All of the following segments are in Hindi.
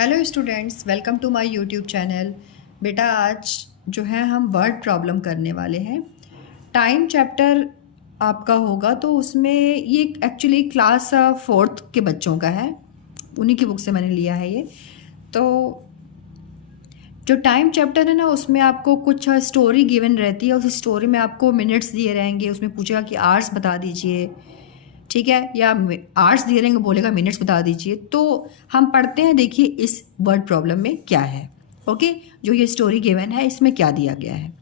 Hello students, welcome to my YouTube channel. बेटा आज जो है हम वर्ड प्रॉब्लम करने वाले हैं। टाइम चैप्टर आपका होगा तो उसमें ये एक्चुअली क्लास 4th के बच्चों का है, उन्हीं की बुक से मैंने लिया है ये। तो जो टाइम चैप्टर है ना, उसमें आपको कुछ स्टोरी गिवन रहती है। उस स्टोरी में आपको मिनट्स दिए रहेंगे, उसमें पूछेगा कि आवर्स बता दीजिए, ठीक है, या आवर्स दिए रहेंगे, बोलेगा मिनट्स बता दीजिए। तो हम पढ़ते हैं, देखिए इस वर्ड प्रॉब्लम में क्या है। ओके, जो ये स्टोरी गिवन है इसमें क्या दिया गया है।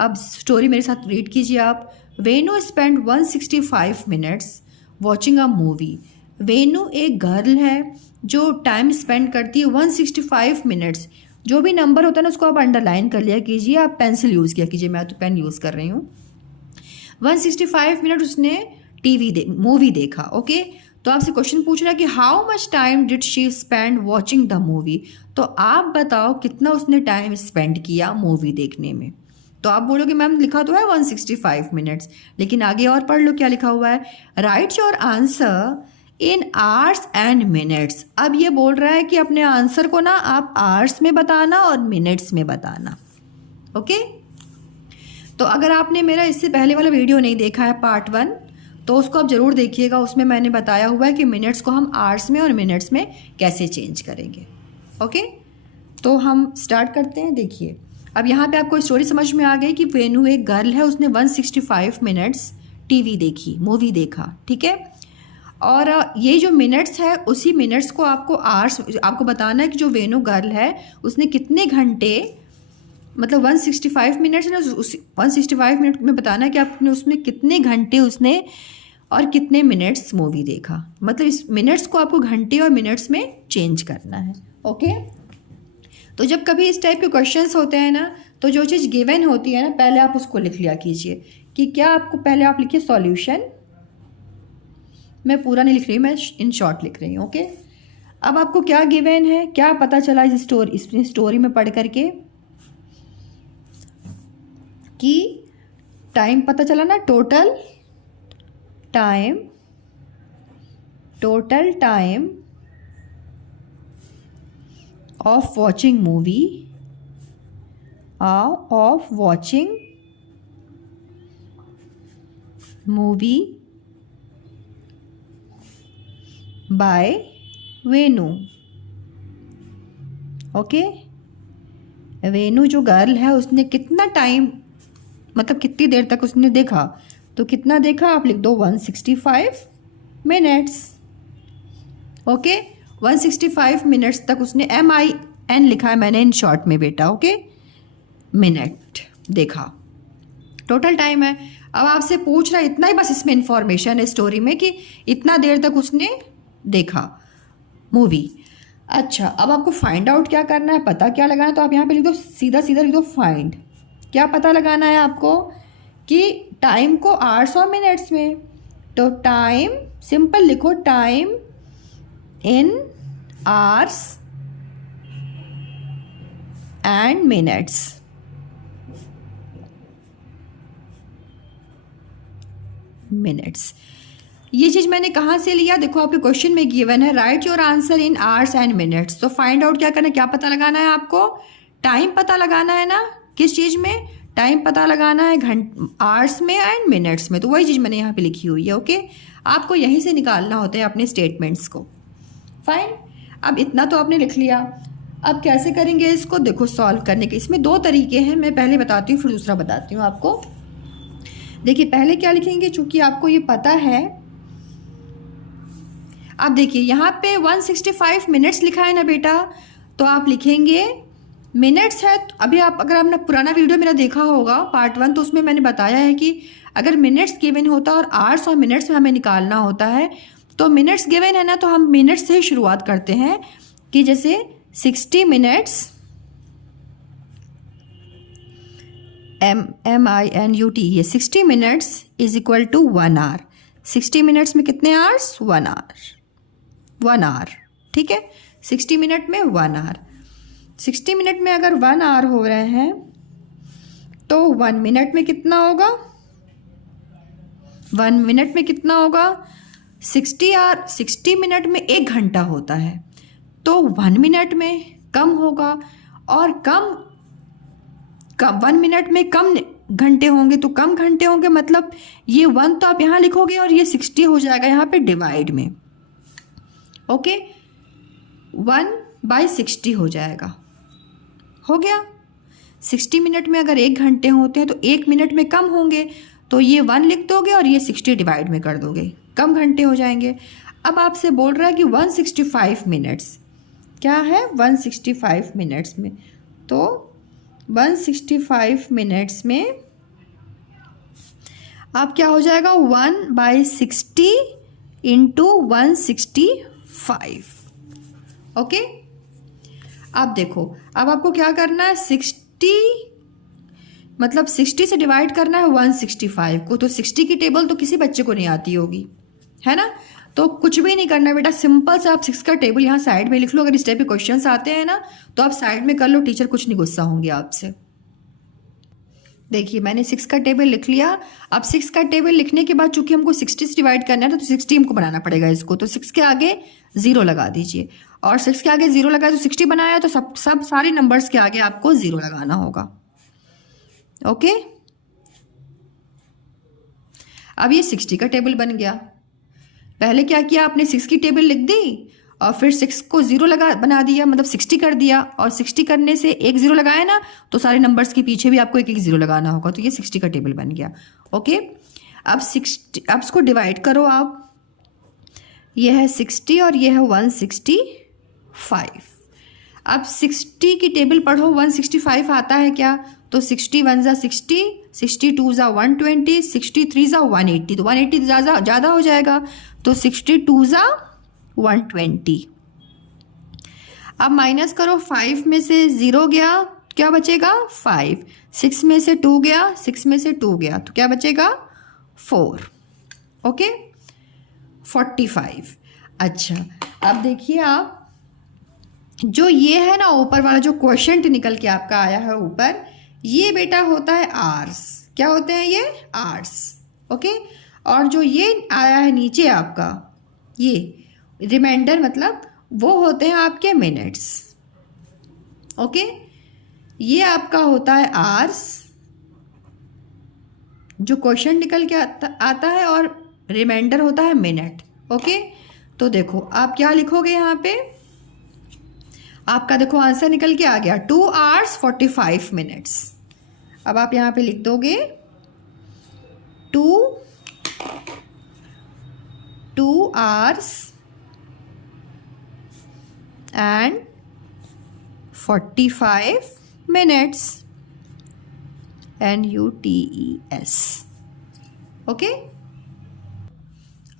अब स्टोरी मेरे साथ रीड कीजिए आप। Venu spend 165 minutes watching a movie. Venu एक गर्ल है जो टाइम स्पेंड करती है 165 मिनट्स। जो भी नंबर होता है ना उसको आप अंडरलाइन कर लिया कीजिए, आप पेंसिल यूज़ किया कीजिए, मैं तो पेन यूज़ कर रही हूँ। 165 मिनट उसने मूवी देखा। ओके, तो आपसे क्वेश्चन पूछ रहा है कि how much time did she spend watching the movie. तो आप बताओ कितना उसने टाइम स्पेंड किया मूवी देखने में। तो आप बोलोगे मैम लिखा तो है 165 मिनट्स, लेकिन आगे और पढ़ लो क्या लिखा हुआ है। Right your answer in hours and minutes. अब ये बोल रहा है कि अपने आंसर को ना आप आवर्स में बताना और मिनट्स में बताना। ओके, तो अगर आपने मेरा इससे पहले वाला वीडियो नहीं देखा है पार्ट 1, तो उसको आप ज़रूर देखिएगा। उसमें मैंने बताया हुआ है कि मिनट्स को हम आवर्स में और मिनट्स में कैसे चेंज करेंगे। ओके, तो हम स्टार्ट करते हैं। देखिए अब यहाँ पे आपको स्टोरी समझ में आ गई कि वेनू एक गर्ल है, उसने 165 मिनट्स टीवी देखी, मूवी देखा, ठीक है। और ये जो मिनट्स है उसी मिनट्स को आपको आवर्स आपको बताना है कि जो वेनू गर्ल है उसने कितने घंटे, मतलब 165 मिनट्स है ना, उस 165 मिनट में बताना है कि आपने उसमें कितने घंटे उसने और कितने मिनट्स मूवी देखा। मतलब इस मिनट्स को आपको घंटे और मिनट्स में चेंज करना है। ओके, तो जब कभी इस टाइप के क्वेश्चंस होते हैं ना, तो जो चीज़ गिवन होती है ना पहले आप उसको लिख लिया कीजिए कि क्या आपको, पहले आप लिखिए सॉल्यूशन। मैं पूरा नहीं लिख रही हूँ, मैं इन शॉर्ट लिख रही हूँ। ओके, अब आपको क्या गिवन है, क्या पता चला इस स्टोरी में पढ़ करके कि टाइम पता चला ना, total time of watching movie by Venu. Okay, Venu जो गर्ल है उसने कितना टाइम, मतलब कितनी देर तक उसने देखा, तो कितना देखा आप लिख दो 165 मिनट्स। ओके, 165 मिनट्स तक उसने MIN लिखा है मैंने इन शॉर्ट में बेटा। ओके, मिनट देखा, टोटल टाइम है। अब आपसे पूछ रहा है इतना ही, बस इसमें इंफॉर्मेशन है स्टोरी में कि इतना देर तक उसने देखा मूवी। अच्छा, अब आपको फाइंड आउट क्या करना है, पता क्या लगाना है, तो आप यहाँ पे लिख दो, सीधा सीधा लिख दो फाइंड। क्या पता लगाना है आपको कि टाइम को आवर्स और मिनट्स में। तो टाइम सिंपल लिखो, time in hours and minutes. ये चीज़ मैंने कहाँ से लिया, देखो आपके क्वेश्चन में गिवन है right your answer in hours and minutes. तो फाइंड आउट क्या करना है, क्या पता लगाना है आपको, टाइम पता लगाना है ना। किस चीज़ में, टाइम पता लगाना है आवर्स में एंड मिनट्स में। तो वही चीज़ मैंने यहाँ पे लिखी हुई है। ओके, आपको यहीं से निकालना होता है अपने स्टेटमेंट्स को। फाइन, अब इतना तो आपने लिख लिया। अब कैसे करेंगे इसको, देखो सॉल्व करने के इसमें 2 तरीके हैं, मैं पहले बताती हूँ फिर दूसरा बताती हूँ आपको। देखिए पहले क्या लिखेंगे, चूंकि आपको ये पता है। अब देखिए यहाँ पे 165 मिनट्स लिखा है ना बेटा, तो आप लिखेंगे मिनट्स है। अभी आप अगर आपने पुराना वीडियो मेरा देखा होगा पार्ट 1, तो उसमें मैंने बताया है कि अगर मिनट्स गिवन होता और आवर्स और मिनट्स में हमें निकालना होता है, तो मिनट्स गिवन है ना, तो हम मिनट्स से ही शुरुआत करते हैं कि जैसे 60 मिनट्स MINUT, ये 60 minutes is equal to 1 hour. 60 minutes में कितने आवर्स, 1 आवर, ठीक है। 60 मिनट में 1 आवर, 60 मिनट में अगर 1 आवर हो रहे हैं तो 1 मिनट में कितना होगा, 1 मिनट में कितना होगा, 60 मिनट में 1 घंटा होता है। तो 1 मिनट में कम होगा, और कम 1 मिनट में कम घंटे होंगे, तो कम घंटे होंगे मतलब ये 1 तो आप यहाँ लिखोगे और ये 60 हो जाएगा यहाँ पे डिवाइड में। ओके, 1/60 हो जाएगा, हो गया। 60 मिनट में अगर 1 घंटे होते हैं तो 1 मिनट में कम होंगे, तो ये 1 लिख दोगे और ये 60 डिवाइड में कर दोगे, कम घंटे हो जाएंगे। अब आपसे बोल रहा है कि 165 मिनट्स, क्या है 165 मिनट्स में, तो 165 मिनट्स में आप क्या हो जाएगा 1/60 इंटू 165। ओके, अब देखो, अब आपको क्या करना है, 60 मतलब 60 से डिवाइड करना है 165 को। तो 60 की टेबल तो किसी बच्चे को नहीं आती होगी, है ना, तो कुछ भी नहीं करना बेटा, सिंपल से आप 6 का टेबल यहाँ साइड में लिख लो। अगर इस टाइप के क्वेश्चंस आते हैं ना तो आप साइड में कर लो, टीचर कुछ नहीं गुस्सा होंगे आपसे। देखिए मैंने 6 का टेबल लिख लिया। अब 6 का टेबल लिखने के बाद चूंकि हमको 60 से डिवाइड करना है तो 60 हमको बनाना पड़ेगा इसको, तो 6 के आगे 0 लगा दीजिए, और 6 के आगे 0 लगाया तो 60 बनाया, तो सब सारे नंबर्स के आगे आपको 0 लगाना होगा। ओके, अब ये 60 का टेबल बन गया। पहले क्या किया आपने, 6 की टेबल लिख दी और फिर 6 को 0 लगा बना दिया, मतलब 60 कर दिया, और 60 करने से एक 0 लगाया ना, तो सारे नंबर्स के पीछे भी आपको एक 0 लगाना होगा, तो ये 60 का टेबल बन गया। ओके, अब इसको डिवाइड करो आप, ये है 60 और ये है 165। अब 60 की टेबल पढ़ो, 165 आता है क्या, तो 60 1 ज़ा 60, 62 ज़ा 120, 63 ज़ा 180, तो 180 ज़्यादा हो जाएगा, तो 62 ज़ा 120। अब माइनस करो, 5 में से 0 गया, क्या बचेगा 5, 6 में से 2 गया, 6 में से 2 गया, तो क्या बचेगा 4। ओके, 45। अच्छा, अब देखिए आप, जो ये है ना ऊपर वाला जो क्वोशंट निकल के आपका आया है ऊपर, ये बेटा होता है आवर्स। क्या होते हैं ये, आवर्स। ओके, और जो ये आया है नीचे आपका, ये रिमाइंडर मतलब वो होते हैं आपके मिनट्स। ओके, ये आपका होता है आवर्स, जो क्वेश्चन निकल के आता है, और रिमाइंडर होता है मिनट। ओके, तो देखो आप क्या लिखोगे यहाँ पे, आपका देखो आंसर निकल के आ गया 2 hours 45 minutes। अब आप यहाँ पे लिख दोगे 2 hours and 45 minutes, NUTES। Okay,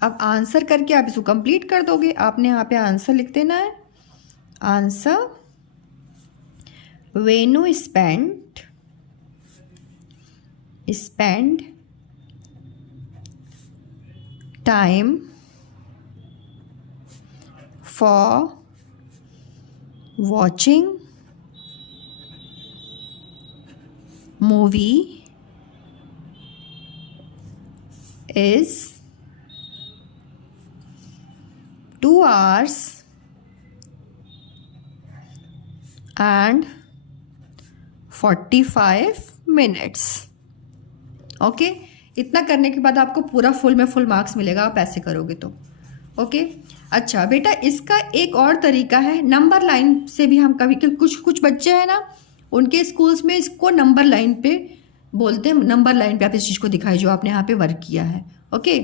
अब आंसर करके आप इसको कंप्लीट कर दोगे। आपने यहाँ पे आंसर लिख देना है, answer Venu spent time for watching movie is 2 hours and 45 minutes। Okay, इतना करने के बाद आपको पूरा फुल में फुल मार्क्स मिलेगा आप ऐसे करोगे तो। ओके, अच्छा बेटा इसका एक और तरीका है, नंबर लाइन से भी हम कभी, कुछ बच्चे हैं ना उनके स्कूल्स में इसको नंबर लाइन पे बोलते हैं। नंबर लाइन पे आप इस चीज़ को दिखाई जो आपने यहाँ पे वर्क किया है। ओके,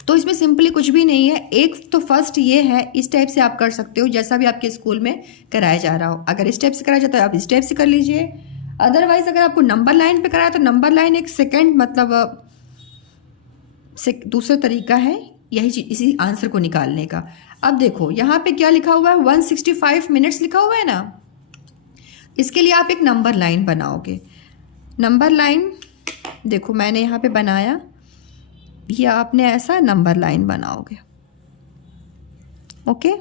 तो इसमें सिंपली कुछ भी नहीं है। एक तो फर्स्ट ये है, इस टाइप से आप कर सकते हो जैसा भी आपके स्कूल में कराया जा रहा हो। अगर इस टाइप से कराया जाता है आप इस टाइप से कर लीजिए, अदरवाइज अगर आपको नंबर लाइन पे कराया तो नंबर लाइन एक सेकेंड मतलब दूसरा तरीका है यही चीज, इसी आंसर को निकालने का। अब देखो यहाँ पे क्या लिखा हुआ है, 165 मिनट्स लिखा हुआ है ना, इसके लिए आप एक नंबर लाइन बनाओगे। नंबर लाइन देखो मैंने यहाँ पे बनाया, ये आपने ऐसा नंबर लाइन बनाओगे। ओके,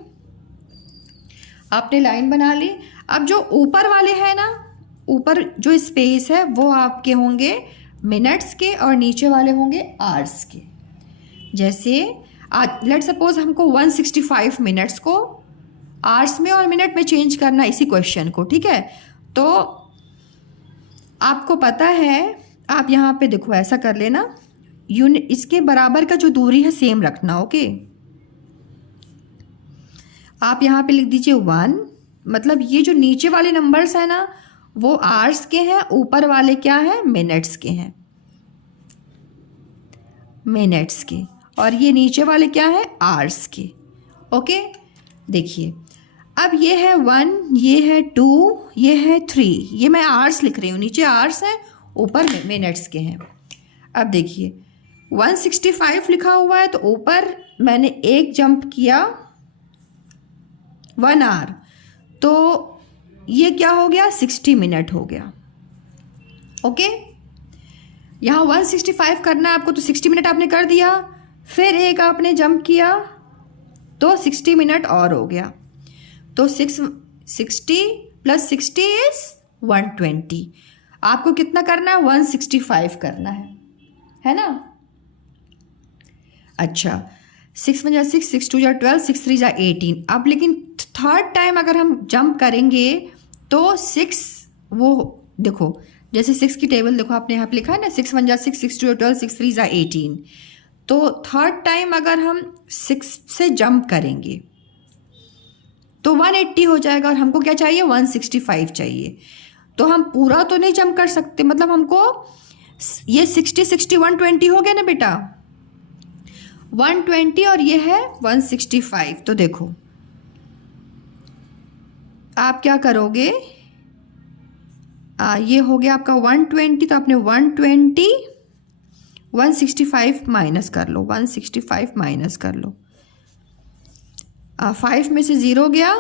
आपने लाइन बना ली। अब जो ऊपर वाले हैं ना, ऊपर जो स्पेस है वो आपके होंगे मिनट्स के और नीचे वाले होंगे आवर्स के। जैसे आज लेट सपोज हमको 165 मिनट्स को आवर्स में और मिनट में चेंज करना इसी क्वेश्चन को, ठीक है। तो आपको पता है, आप यहाँ पे देखो ऐसा कर लेना, यूनिट इसके बराबर का जो दूरी है सेम रखना, ओके। आप यहाँ पे लिख दीजिए 1, मतलब ये जो नीचे वाले नंबर्स है ना वो आवर्स के हैं, ऊपर वाले क्या है, मिनट्स के हैं, मिनट्स के, और ये नीचे वाले क्या है, आवर्स के, ओके। देखिए अब ये है 1, ये है 2, ये है 3, ये मैं आवर्स लिख रही हूँ, नीचे आवर्स है, ऊपर मिनट्स के हैं। अब देखिए 165 लिखा हुआ है तो ऊपर मैंने एक जंप किया 1 आवर, तो ये क्या हो गया, 60 मिनट हो गया, ओके। यहाँ 165 करना है आपको, तो 60 मिनट आपने कर दिया, फिर एक आपने जंप किया तो 60 मिनट और हो गया, तो 60 प्लस 60 इज 120। आपको कितना करना है, 165 करना है ना। अच्छा 6 1 6, 6 2 12, 6 3 18। अब लेकिन थर्ड टाइम अगर हम जंप करेंगे तो 6, वो देखो जैसे 6 की टेबल देखो आपने यहाँ पे लिखा है ना, 6 1 6, 6 2 12, 6 3 18। तो थर्ड टाइम अगर हम 6 से जंप करेंगे तो 180 हो जाएगा, और हमको क्या चाहिए, 165 चाहिए। तो हम पूरा तो नहीं जंप कर सकते, मतलब हमको ये 60 60 120 हो गया ना बेटा, 120 और ये है 165। तो देखो आप क्या करोगे, ये हो गया आपका 120, तो आपने 120 165 माइनस कर लो, 165 माइनस कर लो, 5 में से 0 गया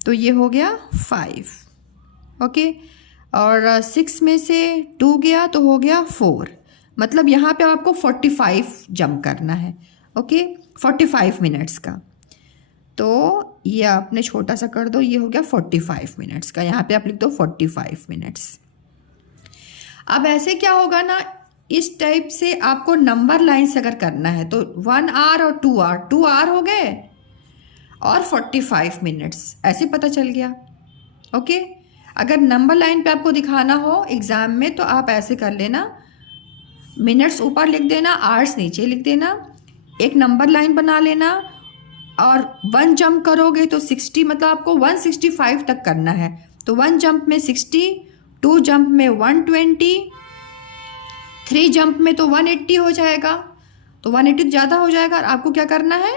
तो ये हो गया 5, ओके। और 6 में से 2 गया तो हो गया 4, मतलब यहाँ पे आपको 45 जंप करना है, ओके, 45 मिनट्स का। तो ये आपने छोटा सा कर दो, ये हो गया 45 मिनट्स का, यहाँ पे आप लिख दो 45 मिनट्स। अब ऐसे क्या होगा ना, इस टाइप से आपको नंबर लाइन से अगर करना है तो 1 आवर और 2 आवर, 2 आवर हो गए और 45 मिनट्स, ऐसे पता चल गया, ओके। अगर नंबर लाइन पे आपको दिखाना हो एग्ज़ाम में तो आप ऐसे कर लेना, मिनट्स ऊपर लिख देना, आवर्स नीचे लिख देना, एक नंबर लाइन बना लेना, और 1 जंप करोगे तो 60, मतलब आपको 165 तक करना है, तो 1 जंप में 60, 2 जंप में 120, 3 जंप में तो 180 हो जाएगा, तो 180 ज़्यादा हो जाएगा, और आपको क्या करना है,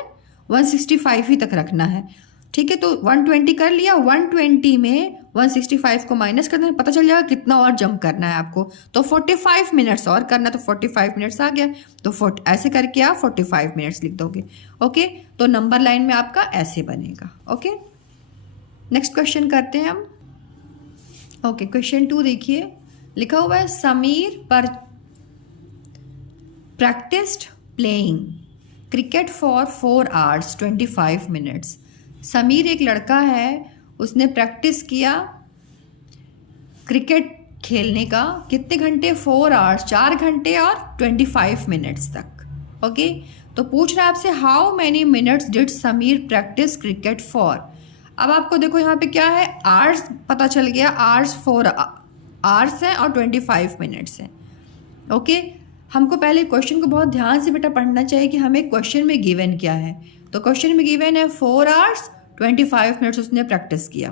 165 ही तक रखना है, ठीक है। तो 120 कर लिया, 120 में 165 को माइनस कर देना, पता चल जाएगा कितना और जंप करना है आपको, तो 45 मिनट्स और करना, तो 45 मिनट्स आ गया, तो ऐसे करके आप 45 मिनट्स लिख दोगे, ओके। तो नंबर लाइन में आपका ऐसे बनेगा, ओके। नेक्स्ट क्वेश्चन करते हैं हम, ओके। क्वेश्चन 2 देखिए, लिखा हुआ है समीर पर practised playing cricket for 4 hours 25 minutes. Sameer एक लड़का है, उसने प्रैक्टिस किया क्रिकेट खेलने का, कितने घंटे, 4 आवर्स, 4 घंटे और 25 मिनट्स तक, ओके। तो पूछ रहा है आपसे how many minutes did Sameer practice cricket for. अब आपको देखो यहाँ पे क्या है, आवर्स पता चल गया, आवर्स 4 आवर्स हैं और 25 मिनट्स हैं, ओके। हमको पहले क्वेश्चन को बहुत ध्यान से बेटा पढ़ना चाहिए कि हमें क्वेश्चन में गिवन क्या है। तो क्वेश्चन में गिवन है 4 आवर्स 25 मिनट्स उसने प्रैक्टिस किया।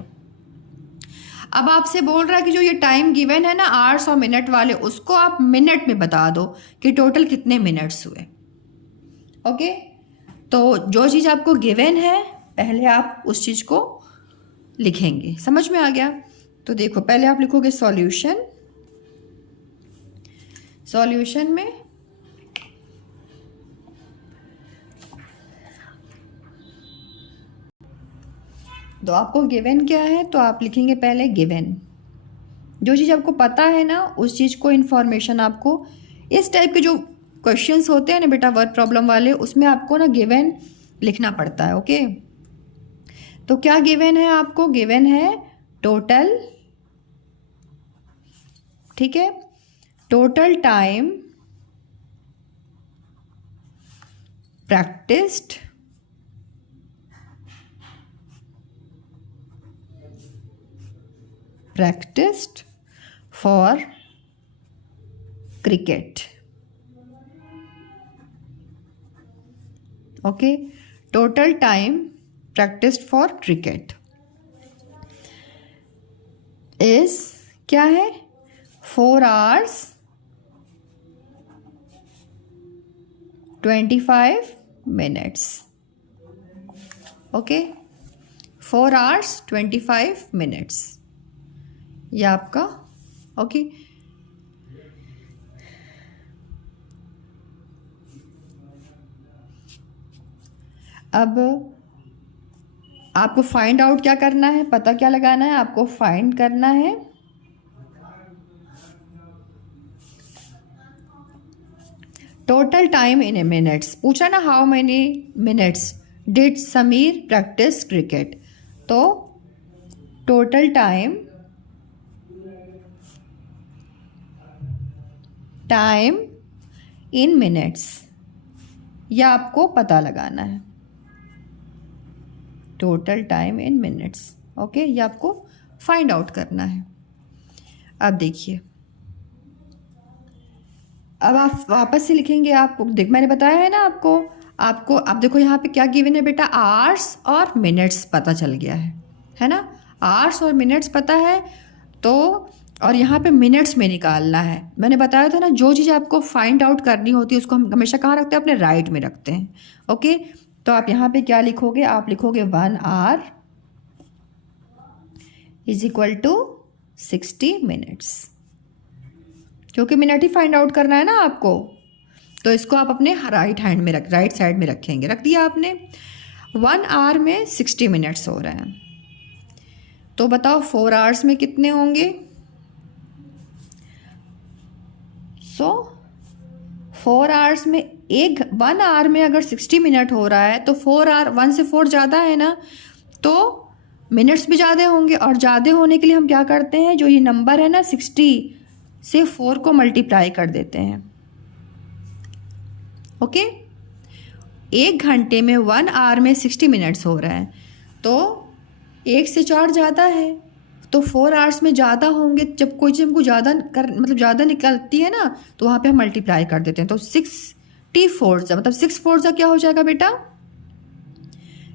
अब आपसे बोल रहा है कि जो ये टाइम गिवन है ना आवर्स और मिनट वाले, उसको आप मिनट में बता दो कि टोटल कितने मिनट्स हुए, ओके। तो जो चीज़ आपको गिवन है पहले आप उस चीज़ को लिखेंगे, समझ में आ गया। तो देखो पहले आप लिखोगे सॉल्यूशन, सॉल्यूशन में तो आपको गिवन क्या है, तो आप लिखेंगे पहले गिवन, जो चीज़ आपको पता है ना उस चीज़ को इन्फॉर्मेशन आपको, इस टाइप के जो क्वेश्चंस होते हैं ना बेटा वर्ड प्रॉब्लम वाले, उसमें आपको ना गिवन लिखना पड़ता है, ओके। तो क्या गिवन है आपको, गिवन है टोटल, ठीक है, total time practised practiced for cricket. Okay, total time practiced for cricket is क्या है? 4 hours 25 minutes. Okay, 4 hours 25 minutes ये आपका ओके। अब आपको फाइंड आउट क्या करना है, पता क्या लगाना है आपको? फाइंड करना है टोटल टाइम इन मिनट्स। पूछा ना how many minutes did Sameer practice cricket, तो टोटल टाइम इन मिनट्स यह आपको पता लगाना है। Total time in minutes, okay, ये आपको फाइंड आउट करना है। अब देखिए, अब आप वापस से लिखेंगे। आपको देख मैंने बताया है ना आपको अब देखो यहाँ पे क्या गिवन है बेटा, आवर्स और मिनट्स पता चल गया है ना। आवर्स और मिनट्स पता है, तो और यहाँ पे मिनट्स में निकालना है। मैंने बताया था ना, जो चीज़ आपको फाइंड आउट करनी होती है उसको हम हमेशा कहाँ रखते हैं? अपने राइट में रखते हैं। ओके, तो आप यहाँ पे क्या लिखोगे? आप लिखोगे 1 hour is equal to 60 minutes, क्योंकि मिनट ही फाइंड आउट करना है ना आपको। तो इसको आप अपने राइट साइड में रखेंगे। रख दिया आपने। 1 hour में 60 मिनट्स हो रहे हैं, तो बताओ 4 hours में कितने होंगे? 4 hours में 1 hour में अगर 60 मिनट हो रहा है तो 4 hour 1 से 4 ज़्यादा है ना, तो मिनट्स भी ज़्यादा होंगे। और ज़्यादा होने के लिए हम क्या करते हैं, जो ये नंबर है ना 60 से 4 को मल्टीप्लाई कर देते हैं। ओके, 1 घंटे में 1 hour में 60 मिनट्स हो रहा है, तो 1 से 4 ज़्यादा है, तो 4 hours में ज़्यादा होंगे। जब कोई चीज़ हमको ज़्यादा निकलती है ना, तो वहाँ पे हम मल्टीप्लाई कर देते हैं। तो 64 मतलब 6 4 क्या हो जाएगा बेटा?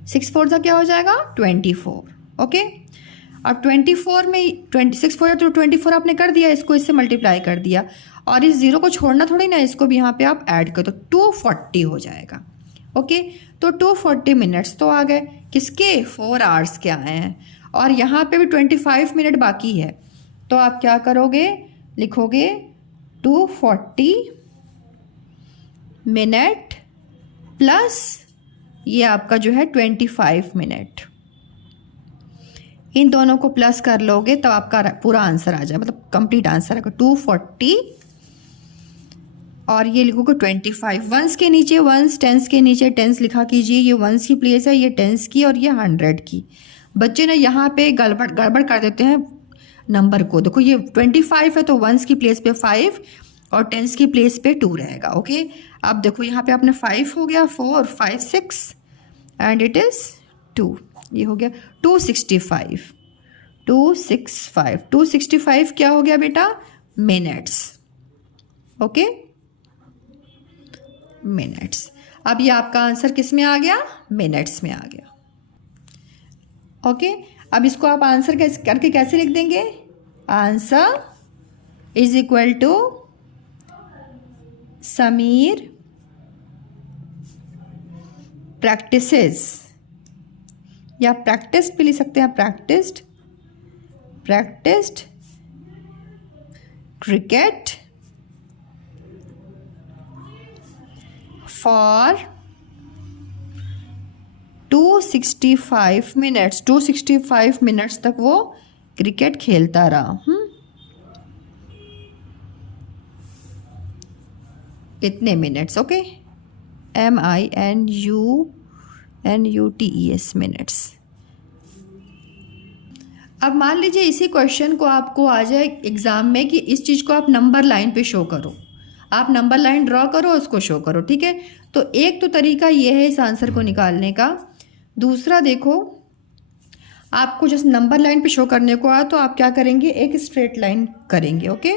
6 4 क्या हो जाएगा? 24। ओके, अब 24 में 26 4 तो 24 आपने कर दिया, इसको इससे मल्टीप्लाई कर दिया, और इस ज़ीरो को छोड़ना थोड़ी ना, इसको भी यहाँ पे आप ऐड कर दो, 240 हो जाएगा। ओके, तो 240 मिनट्स तो आ गए किसके? 4 hours के आए हैं, और यहाँ पे भी 25 मिनट बाकी है। तो आप क्या करोगे? लिखोगे 240 मिनट प्लस ये आपका जो है 25 मिनट, इन दोनों को प्लस कर लोगे तो आपका पूरा आंसर आ जाए, मतलब कंप्लीट आंसर आएगा 240, और ये लिखोगे 25। वंस के नीचे वंस, टेंस के नीचे टेंस लिखा कीजिए। ये वंस की प्लेस है, ये टेंस की, और ये 100 की। बच्चे ना यहाँ पे गड़बड़ कर देते हैं नंबर को। देखो ये 25 है तो वंस की प्लेस पे 5 और टेंस की प्लेस पे 2 रहेगा। ओके, अब देखो यहाँ पे आपने 5 हो गया, 4 5 6 एंड इट इज़ 2, ये हो गया 265। 265 क्या हो गया बेटा? मिनट्स। Okay, minutes. अब ये आपका आंसर किस में आ गया? मिनट्स में आ गया। ओके, अब इसको आप आंसर करके कैसे लिख देंगे? Answer is equal to Sameer practises, या प्रैक्टिस्ड भी लिख सकते हैं, practised cricket for 265 minutes. 265 minutes तक वो क्रिकेट खेलता रहा। इतने मिनट्स। Okay, MINUTES minutes. अब मान लीजिए इसी क्वेश्चन को आपको आ जाए एग्ज़ाम में कि इस चीज़ को आप नंबर लाइन पे शो करो, आप नंबर लाइन ड्रॉ करो, उसको शो करो। ठीक है, तो एक तो तरीका ये है इस आंसर को निकालने का। दूसरा देखो, आपको जैसे नंबर लाइन पे शो करने को आया तो आप क्या करेंगे, एक स्ट्रेट लाइन करेंगे। ओके,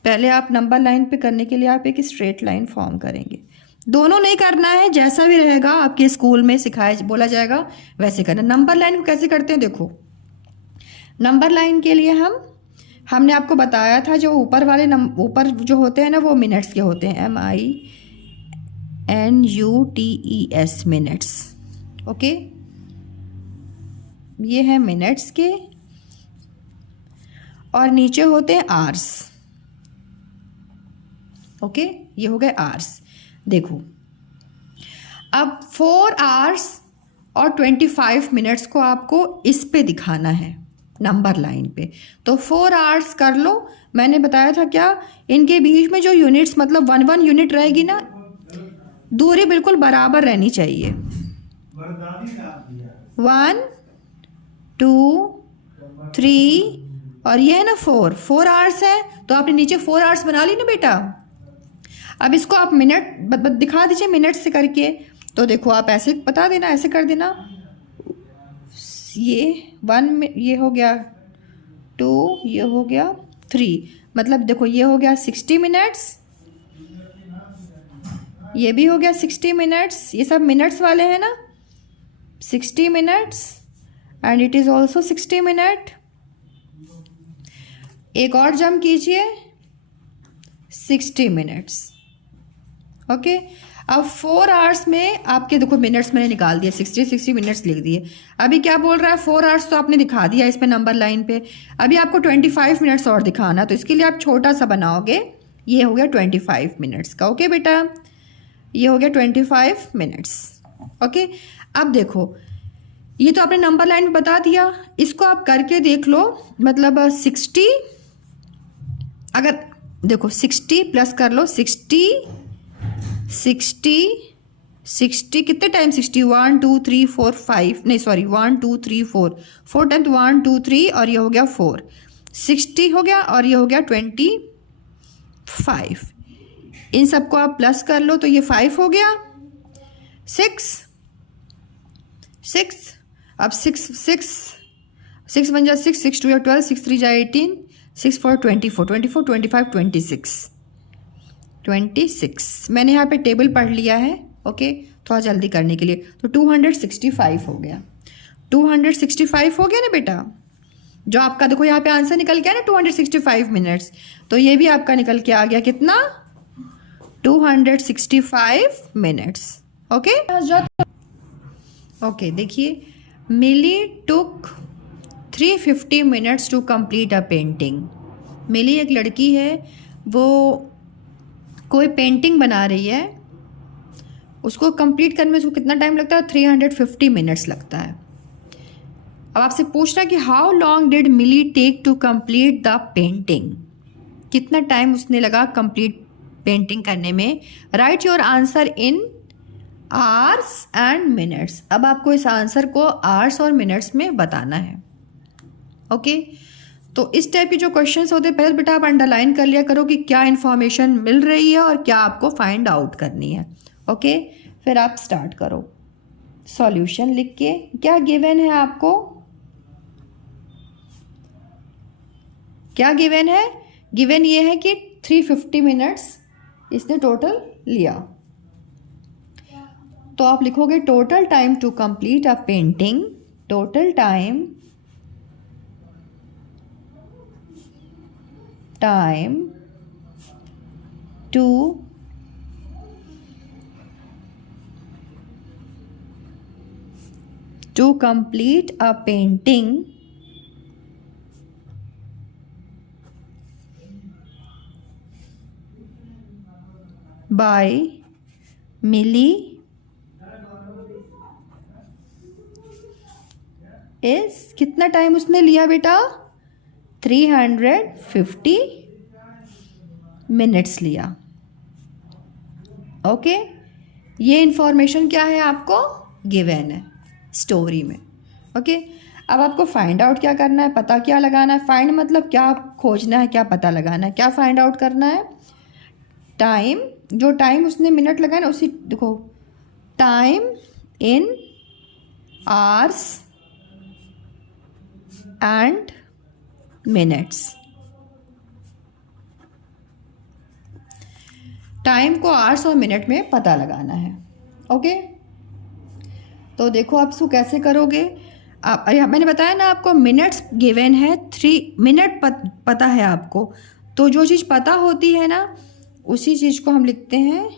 पहले आप नंबर लाइन पे करने के लिए आप एक स्ट्रेट लाइन फॉर्म करेंगे। दोनों नहीं करना है, जैसा भी रहेगा आपके स्कूल में सिखाया बोला जाएगा वैसे करना। नंबर लाइन को कैसे करते हैं देखो, नंबर लाइन के लिए हमने आपको बताया था जो ऊपर वाले ऊपर जो होते हैं ना वो मिनट्स के होते हैं, MINUTES मिनट्स। ओके, ये है मिनट्स के, और नीचे होते हैं आवर्स। ओके, ये हो गए आवर्स। देखो अब 4 आवर्स और 25 मिनट्स को आपको इस पे दिखाना है नंबर लाइन पे, तो 4 आवर्स कर लो। मैंने बताया था क्या, इनके बीच में जो यूनिट्स मतलब 1 यूनिट रहेगी ना, दूरी बिल्कुल बराबर रहनी चाहिए। 1 2 3 और ये है ना 4 आवर्स है, तो आपने नीचे 4 आवर्स बना ली ना बेटा। अब इसको आप मिनट दिखा दीजिए मिनट से करके। तो देखो आप ऐसे बता देना, ऐसे कर देना, ये 1 ये हो गया 2, ये हो गया 3, मतलब देखो ये हो गया 60 मिनट्स, ये भी हो गया 60 मिनट्स। ये सब मिनट्स वाले हैं ना, 60 minutes and it is also 60 minute. एक और जंप कीजिए, 60 मिनट्स। ओके, अब 4 आवर्स में आपके देखो मिनट्स मैंने निकाल दिया, 60 मिनट्स लिख दिए। अभी क्या बोल रहा है, 4 आवर्स तो आपने दिखा दिया इस पे नंबर लाइन पे, अभी आपको 25 मिनट्स और दिखाना, तो इसके लिए आप छोटा सा बनाओगे। ये हो गया 25 मिनट्स का। ओके बेटा, ये हो गया 25 मिनट्स। ओके, अब देखो ये तो आपने नंबर लाइन में बता दिया, इसको आप करके देख लो। मतलब 60, अगर देखो 60 प्लस कर लो, 60 कितने टाइम 60, 1 2 3 4 5 नहीं सॉरी 1 2 3 4 टाइम, 1 2 3 और ये हो गया 4, 60 हो गया और ये हो गया 25। इन सबको आप प्लस कर लो तो ये 5 हो गया, 6 अब 6 बन जा 6 6 2 या 12, 6 3 जा 18, 6 4 24 24 25 26। मैंने यहाँ पे टेबल पढ़ लिया है। ओके, थोड़ा जल्दी करने के लिए, तो 265 हो गया। 265 हो गया ना बेटा, जो आपका देखो यहाँ पे आंसर निकल गया ना 265 मिनट्स, तो ये भी आपका निकल के आ गया कितना, 265 मिनट्स। ओके ओके, देखिए Mili took 350 minutes to complete a painting. Mili एक लड़की है, वो कोई पेंटिंग बना रही है, उसको कंप्लीट करने में उसको कितना टाइम लगता है, 350 मिनट्स लगता है। अब आपसे पूछना कि how long did Millie take to complete the painting, कितना टाइम उसने लगा कंप्लीट पेंटिंग करने में। Write your answer in hours and minutes. अब आपको इस आंसर को आवर्स और मिनट्स में बताना है। ओके, तो इस टाइप के जो क्वेश्चंस होते हैं, पहले बेटा आप अंडरलाइन कर लिया करो कि क्या इन्फॉर्मेशन मिल रही है और क्या आपको फाइंड आउट करनी है। ओके, फिर आप स्टार्ट करो सॉल्यूशन लिख के। क्या गिवन है आपको, क्या गिवन है, गिवन ये है कि 350 मिनट्स इसने टोटल लिया। तो आप लिखोगे total time to complete a painting, total time to complete a painting by Millie is, कितना टाइम उसने लिया बेटा, 350 मिनट्स लिया। ओके, ये इंफॉर्मेशन क्या है आपको गिवन है स्टोरी में। ओके, अब आपको फाइंड आउट क्या करना है, पता क्या लगाना है। फाइंड मतलब क्या खोजना है, क्या पता लगाना है, क्या फाइंड आउट करना है। टाइम, जो टाइम उसने मिनट लगाया ना उसी, देखो time in hours and minutes. Time को आवर्स और मिनट में पता लगाना है। ओके, तो देखो आप इसको कैसे करोगे। आप मैंने बताया ना आपको मिनट्स गिवन है, 3 मिनट पता है आपको, तो जो चीज़ पता होती है ना उसी चीज़ को हम लिखते हैं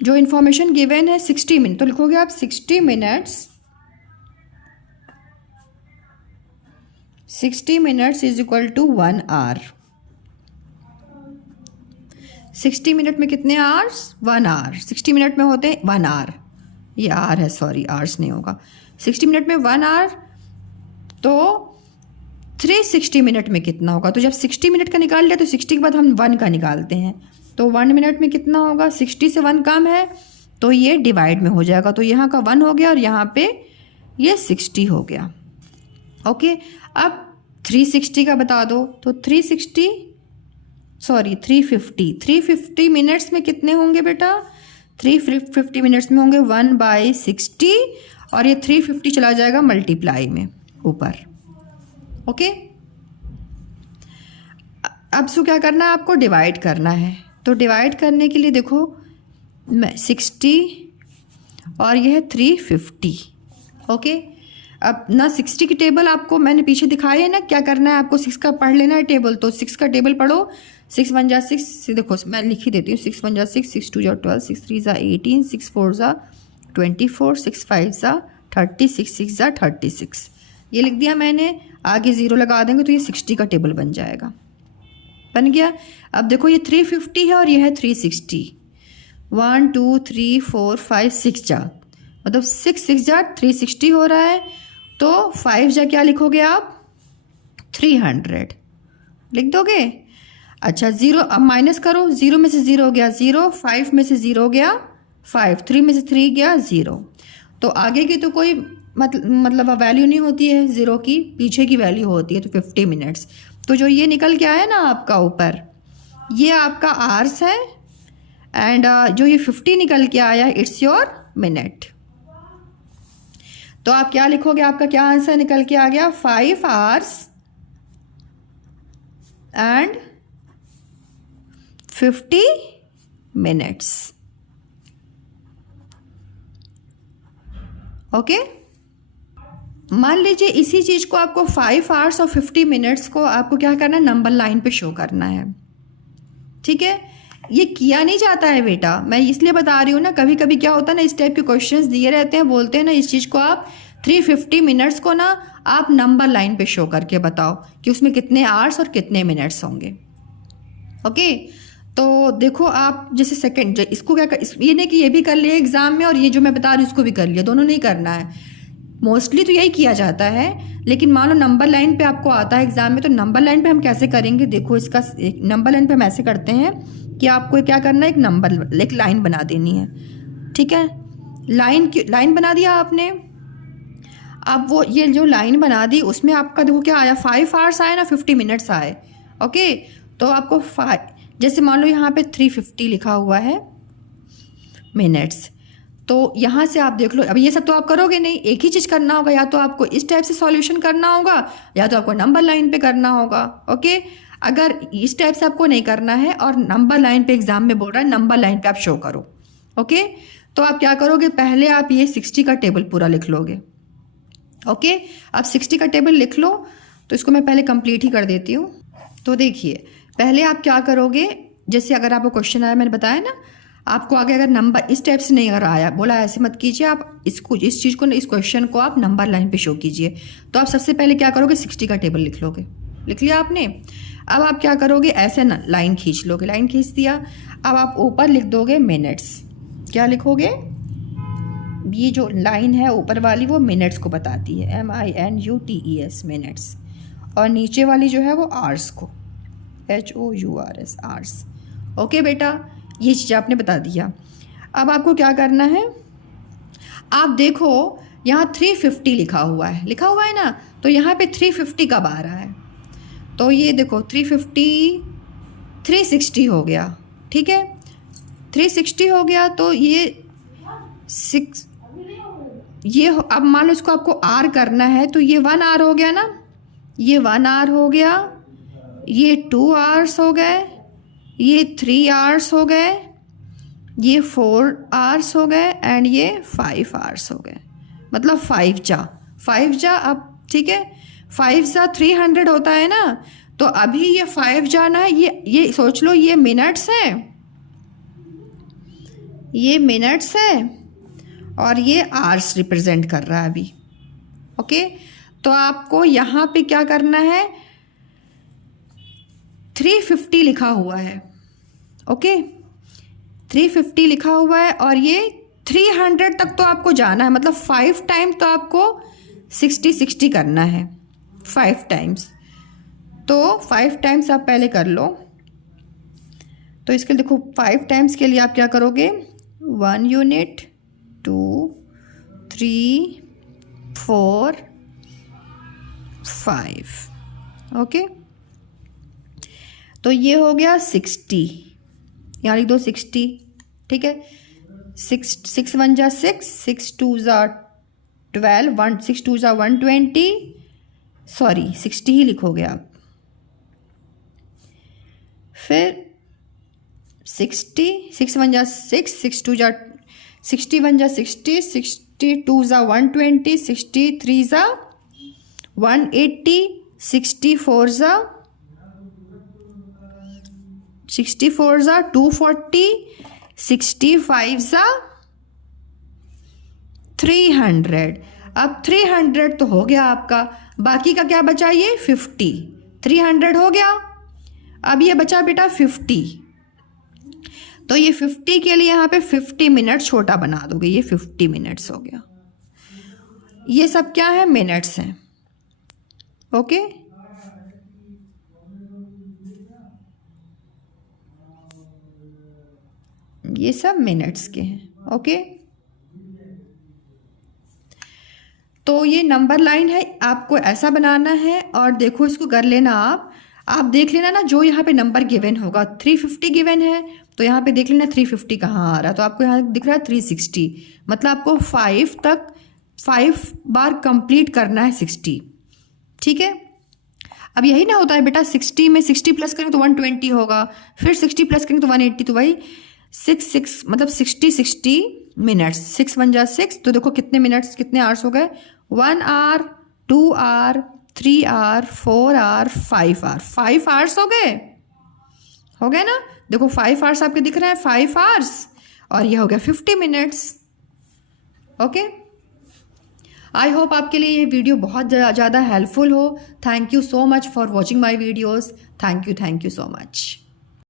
जो इन्फॉर्मेशन गिवन है 60 मिनट, तो लिखोगे आप 60 minutes, 60 minutes is equal to 1 hour. 60 minute में कितने आवर्स? 1 आवर। 60 मिनट में होते हैं 1 आवर, ये आवर है, सॉरी आवर्स नहीं होगा। 60 मिनट में 1 आवर, तो 360 मिनट में कितना होगा? तो जब 60 मिनट का निकाल लिया तो 60 के बाद हम 1 का निकालते हैं, तो 1 मिनट में कितना होगा? 60 से 1 कम है तो ये डिवाइड में हो जाएगा, तो यहाँ का 1 हो गया और यहाँ पे ये 60 हो गया। ओके, अब 360 का बता दो, तो 350 मिनट्स में कितने होंगे बेटा? 350 मिनट्स में होंगे 1/60, और ये 350 चला जाएगा मल्टीप्लाई में ऊपर। ओके, अब इसको क्या करना है? आपको डिवाइड करना है, तो डिवाइड करने के लिए देखो 60 और यह है 350। ओके, अब ना 60 की टेबल आपको मैंने पीछे दिखाई है ना, क्या करना है आपको? 6 का पढ़ लेना है टेबल, तो 6 का टेबल पढ़ो। 6 1 जा 6, देखो मैं लिख ही देती हूँ। 6 1 जा 6, 6 2 जा 12, 6 3 जा 18, 6 4 जा 24, 6 5 जा 36, 6 जा 36, ये लिख दिया मैंने। आगे 0 लगा देंगे तो ये 60 का टेबल बन जाएगा, बन गया। अब देखो ये 350 है और ये है 360, 1 2 3 4 5 6 जा, मतलब 6 जा 360 हो रहा है, तो 5 जा क्या लिखोगे आप? 300 लिख दोगे। अच्छा 0 अब माइनस करो, 0 में से 0 गया 0, 5 में से 0 गया 5, 3 में से 3 गया 0, तो आगे की तो कोई मतलब वैल्यू नहीं होती है 0 की, पीछे की वैल्यू होती है, तो 50 मिनट्स। तो जो ये निकल के आया ना आपका ऊपर, ये आपका आवर्स है, एंड जो ये 50 निकल के आया इट्स योर मिनट। तो आप क्या लिखोगे? आपका क्या आंसर निकल के आ गया? 5 आवर्स एंड 50 मिनट्स। ओके, मान लीजिए इसी चीज़ को आपको 5 आवर्स और 50 मिनट्स को आपको क्या करना है? नंबर लाइन पे शो करना है। ठीक है, ये किया नहीं जाता है बेटा, मैं इसलिए बता रही हूँ ना, कभी कभी क्या होता है ना, इस टाइप के क्वेश्चंस दिए रहते हैं, बोलते हैं ना इस चीज़ को आप 350 मिनट्स को ना आप नंबर लाइन पे शो करके बताओ कि उसमें कितने आवर्स और कितने मिनट्स होंगे। ओके, तो देखो आप जैसे सेकंड इसको क्या ये नहीं कि ये भी कर लिए एग्जाम में और ये जो मैं बता रही हूँ इसको भी कर लिया, दोनों नहीं करना है। मोस्टली तो यही किया जाता है, लेकिन मान लो नंबर लाइन पे आपको आता है एग्जाम में, तो नंबर लाइन पे हम कैसे करेंगे? देखो इसका एक नंबर लाइन पे हम ऐसे करते हैं कि आपको क्या करना है, एक लाइन बना देनी है। ठीक है, लाइन बना दिया आपने। अब वो ये जो लाइन बना दी उसमें आपका देखो क्या आया, 5 आवर्स आए ना 50 मिनट्स आए। ओके, तो आपको जैसे मान लो यहाँ पे 350 लिखा हुआ है मिनट्स, तो यहाँ से आप देख लो। अब ये सब तो आप करोगे नहीं, एक ही चीज़ करना होगा, या तो आपको इस टाइप से सॉल्यूशन करना होगा या तो आपको नंबर लाइन पे करना होगा। ओके, अगर इस टाइप से आपको नहीं करना है और नंबर लाइन पे एग्जाम में बोल रहा है नंबर लाइन पे आप शो करो। ओके, तो आप क्या करोगे? पहले आप ये 60 का टेबल पूरा लिख लोगे। ओके, आप 60 का टेबल लिख लो, तो इसको मैं पहले कंप्लीट ही कर देती हूँ। तो देखिए पहले आप क्या करोगे, जैसे अगर आपको क्वेश्चन आया, मैंने बताया ना आपको आगे अगर नंबर इस टाइप से नहीं अगर आया, बोला ऐसे मत कीजिए, आप इसको इस चीज़ को इस क्वेश्चन को आप नंबर लाइन पे शो कीजिए। तो आप सबसे पहले क्या करोगे? 60 का टेबल लिख लोगे। लिख लिया आपने। अब आप क्या करोगे? ऐसे ना लाइन खींच लोगे, लाइन खींच दिया। अब आप ऊपर लिख दोगे मिनट्स। क्या लिखोगे? ये जो लाइन है ऊपर वाली वो मिनट्स को बताती है, MINUTES मिनट्स, और नीचे वाली जो है वो आवर्स को, HOURS आवर्स। ओके बेटा, ये चीज़ आपने बता दिया। अब आपको क्या करना है? आप देखो यहाँ 350 लिखा हुआ है ना, तो यहाँ पे 350 कब आ रहा है? तो ये देखो 350 360 हो गया। ठीक है, 360 हो गया तो ये 6, ये अब मान लो इसको आपको आर करना है तो ये 1 आवर हो गया ना, ये 1 आवर हो गया, ये 2 आवर्स हो गए, ये 3 आवर्स हो गए, ये 4 आवर्स हो गए एंड ये 5 आवर्स हो गए। मतलब 5 जा अब ठीक है, 5 जा 300 होता है ना। तो अभी ये 5 जाना है, ये सोच लो ये मिनट्स है, ये मिनट्स है और ये आवर्स रिप्रेजेंट कर रहा है अभी। ओके, तो आपको यहाँ पे क्या करना है, 350 लिखा हुआ है। ओके, 350 लिखा हुआ है और ये 300 तक तो आपको जाना है, मतलब 5 टाइम तो आपको 60 करना है, 5 टाइम्स। तो 5 टाइम्स आप पहले कर लो। तो इसके लिए देखो 5 टाइम्स के लिए आप क्या करोगे, 1 यूनिट, 2, 3, 4, 5। ओके, तो ये हो गया 60, यहाँ लिख दो 60। ठीक है, 6 1 जा 6, 6 2 जा 12, 6 2 जा 120, सॉरी 60 ही लिखोगे आप। फिर 60, 6 1 जा 6, 6 2 जा 61 जा 60, 62 जा 120, 63 जा 180, 64 जा 240, 65 जा 300। अब 300 तो हो गया आपका, बाकी का क्या बचा, ये 50। 300 हो गया, अब ये बचा बेटा 50। तो ये 50 के लिए यहाँ पे 50 मिनट छोटा बना दोगे, ये 50 मिनट्स हो गया। ये सब क्या है, मिनट्स हैं। ओके, ये सब मिनट्स के हैं। ओके, तो ये नंबर लाइन है, आपको ऐसा बनाना है और देखो इसको कर लेना आप देख लेना ना, जो यहाँ पे नंबर गिवन होगा 350 गिवन है तो यहाँ पे देख लेना 350 कहाँ आ रहा है। तो आपको यहाँ दिख रहा है 360, मतलब आपको 5 बार कंप्लीट करना है 60। ठीक है, अब यही ना होता है बेटा, 60 में 60 प्लस करेंगे तो 120 होगा, फिर 60 प्लस करेंगे तो 180, तो वही 6 मतलब 60 मिनट्स। 6 1 जा 6, तो देखो कितने मिनट्स, कितने आवर्स हो गए, 1 hour, 2 hour, 3 hour, 4 hour, 5 hour. 5 hours हो गए ना, देखो 5 आवर्स आपके दिख रहे हैं, 5 आवर्स, और ये हो गया 50 मिनट्स। ओके, आई होप आपके लिए ये वीडियो बहुत ज़्यादा हेल्पफुल हो। Thank you so much for watching my videos. Thank you so much.